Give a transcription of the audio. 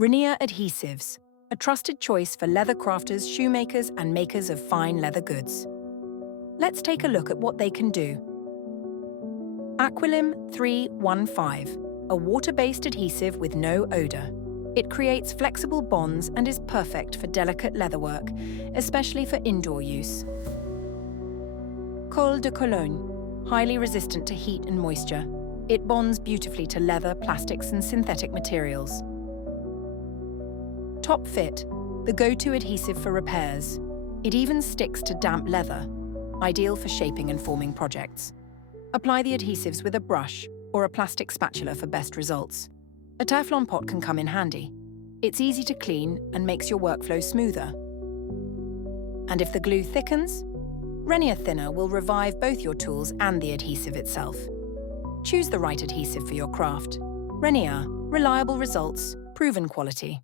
Renia Adhesives, a trusted choice for leather crafters, shoemakers, and makers of fine leather goods. Let's take a look at what they can do. Aquilim 315, a water-based adhesive with no odor. It creates flexible bonds and is perfect for delicate leatherwork, especially for indoor use. Colle de Cologne, highly resistant to heat and moisture. It bonds beautifully to leather, plastics, and synthetic materials. Top Fit, the go-to adhesive for repairs. It even sticks to damp leather, ideal for shaping and forming projects. Apply the adhesives with a brush or a plastic spatula for best results. A teflon pot can come in handy. It's easy to clean and makes your workflow smoother. And if the glue thickens, Renia Thinner will revive both your tools and the adhesive itself. Choose the right adhesive for your craft. Renia, reliable results, proven quality.